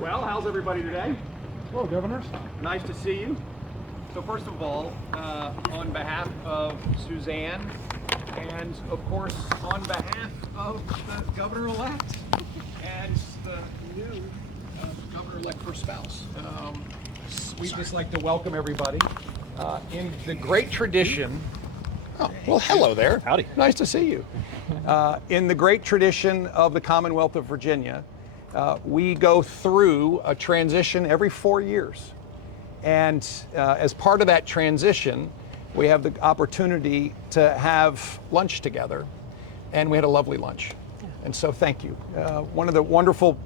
Well, how's everybody today? Hello, governors. Nice to see you. So first of all, on behalf of Suzanne, and of course on behalf of the governor-elect and the new governor-elect for spouse, we'd just like to welcome everybody in the great tradition. Oh, well, hello there. Howdy. Nice to see you. In the great tradition of the Commonwealth of Virginia, we go through a transition every 4 years. And as part of that transition, we have the opportunity to have lunch together. And we had a lovely lunch. And so thank you. One of the wonderful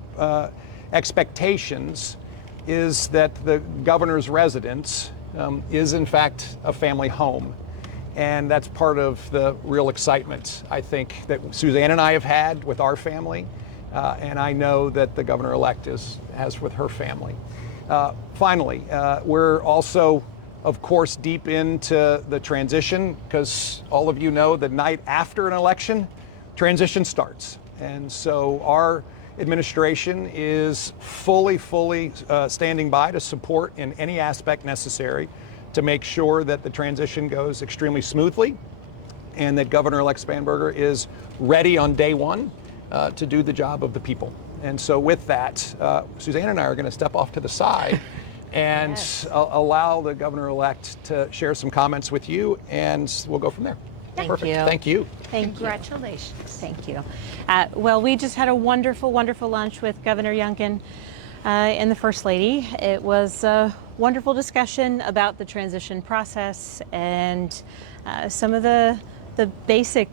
expectations is that the governor's residence is in fact a family home. And that's part of the real excitement, I think, that Suzanne and I have had with our family. And I know that the governor-elect has with her family. Finally, we're also, of course, deep into the transition, because all of you know the night after an election, transition starts. And so our administration is fully standing by to support in any aspect necessary to make sure that the transition goes extremely smoothly and that Governor-elect Spanberger is ready on day one to do the job of the people. And so with that, Suzanne and I are going to step off to the side and allow the governor-elect to share some comments with you, and we'll go from there. Thank you. Thank you. Congratulations. Thank you. Well, we just had a wonderful lunch with Governor Youngkin and the First Lady. It was a wonderful discussion about the transition process and some of the basic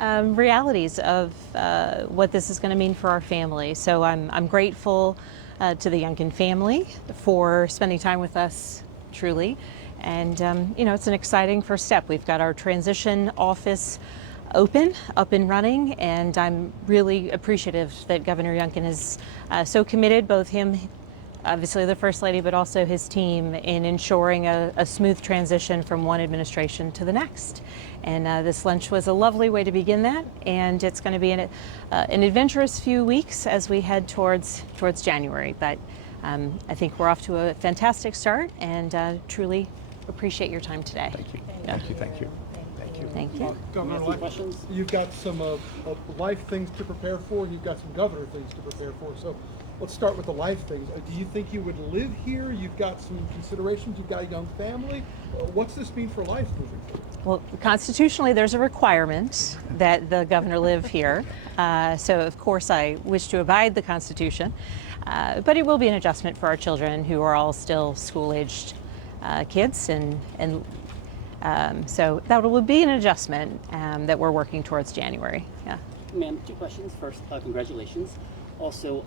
realities of what this is going to mean for our family. So I'm grateful to the Youngkin family for spending time with us, truly. And it's an exciting first step. We've got our transition office up and running, and I'm really appreciative that Governor Youngkin is so committed, both him, obviously the First Lady, but also his team, in ensuring a smooth transition from one administration to the next. And this lunch was a lovely way to begin that, and it's going to be an adventurous few weeks as we head towards January. But I think we're off to a fantastic start, and truly appreciate your time today. Thank you. Thank you. Thank you. Thank you. Thank you. Governor-elect, you've got some life things to prepare for, and you've got some governor things to prepare for. So let's start with the life things. Do you think you would live here? You've got some considerations. You've got a young family. What's this mean for life moving forward? Well, constitutionally, there's a requirement that the governor live here. So, of course, I wish to abide the Constitution. But it will be an adjustment for our children, who are all still school-aged kids. And so that will be an adjustment that we're working towards January. Yeah. Ma'am, 2 questions. First, congratulations. Also,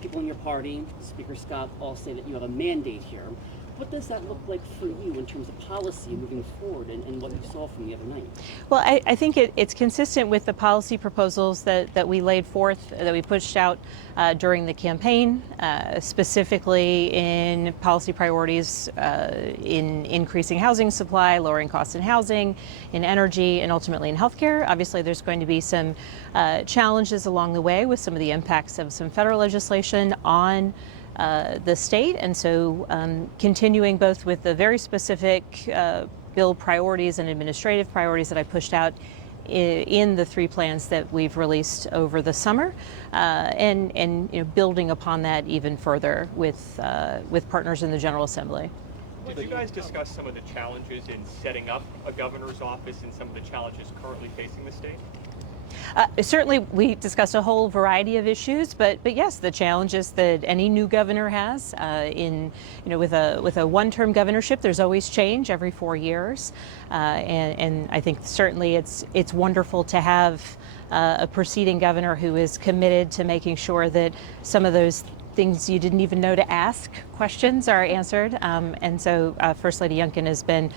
people in your party, Speaker Scott, all say that you have a mandate here. What does that look like for you in terms of policy moving forward and what you saw from the other night? Well, I think it's consistent with the policy proposals that we laid forth, that we pushed out during the campaign, specifically in policy priorities in increasing housing supply, lowering costs in housing, in energy, and ultimately in healthcare. Obviously, there's going to be some challenges along the way with some of the impacts of some federal legislation on the state, and so continuing both with the very specific bill priorities and administrative priorities that I pushed out in the 3 plans that we've released over the summer, and building upon that even further with partners in the General Assembly. Did you guys discuss some of the challenges in setting up a governor's office and some of the challenges currently facing the state? Certainly, we discussed a whole variety of issues, but yes, the challenges that any new governor has with a one-term governorship, there's always change every 4 years, and I think certainly it's wonderful to have a preceding governor who is committed to making sure that some of those things you didn't even know to ask questions are answered. And so First Lady Youngkin has been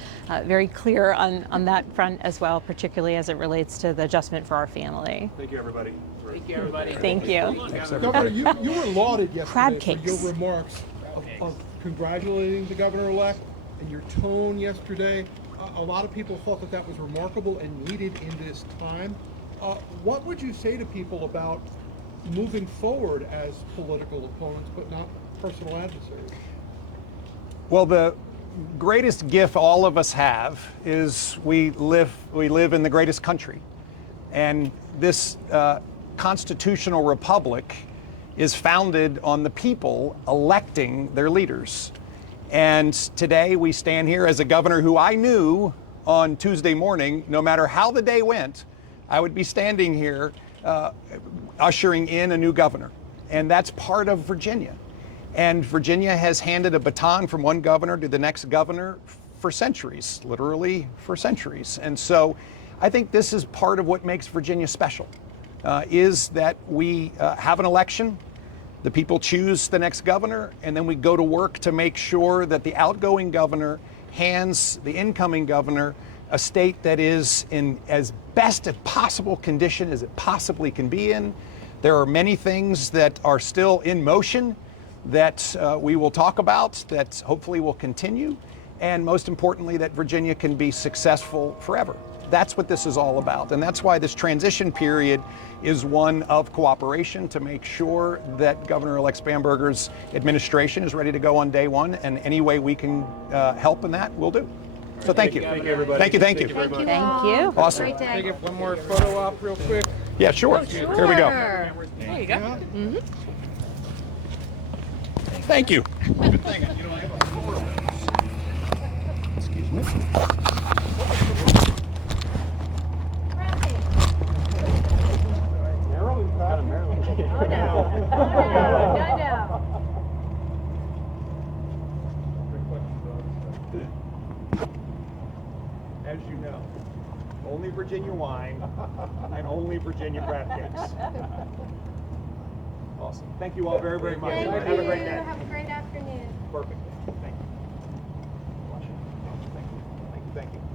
very clear on that front as well, particularly as it relates to the adjustment for our family. Thank you, everybody. Thank you, everybody. Thank you. Governor, you were lauded Crab yesterday for cakes. your remarks of congratulating the governor-elect and your tone yesterday. A lot of people thought that was remarkable and needed in this time. What would you say to people about moving forward as political opponents, but not personal adversaries? Well, the greatest gift all of us have is we live in the greatest country. And this constitutional republic is founded on the people electing their leaders. And today we stand here as a governor who I knew on Tuesday morning, no matter how the day went, I would be standing here ushering in a new governor. And that's part of Virginia. And Virginia has handed a baton from one governor to the next governor for centuries, literally for centuries. And so I think this is part of what makes Virginia special, is that we have an election, the people choose the next governor, and then we go to work to make sure that the outgoing governor hands the incoming governor a state that is in as best a possible condition as it possibly can be in. There are many things that are still in motion that we will talk about, that hopefully will continue, and most importantly, that Virginia can be successful forever. That's what this is all about, and that's why this transition period is one of cooperation to make sure that Governor-elect Spanberger's administration is ready to go on day one, and any way we can help in that, we'll do. So thank you. Thank you, everybody. Thank you, thank you. very much. Thank you. Awesome. Great day. Get one more photo op real quick. Yeah, sure. Here we go. There you go. Thank you. As you know, only Virginia wine and only Virginia crab cakes. Awesome. Thank you all very, very much. Thank Have you. a great day. Have a great afternoon. Perfect. Thank you. Thank you. Thank you. Thank you.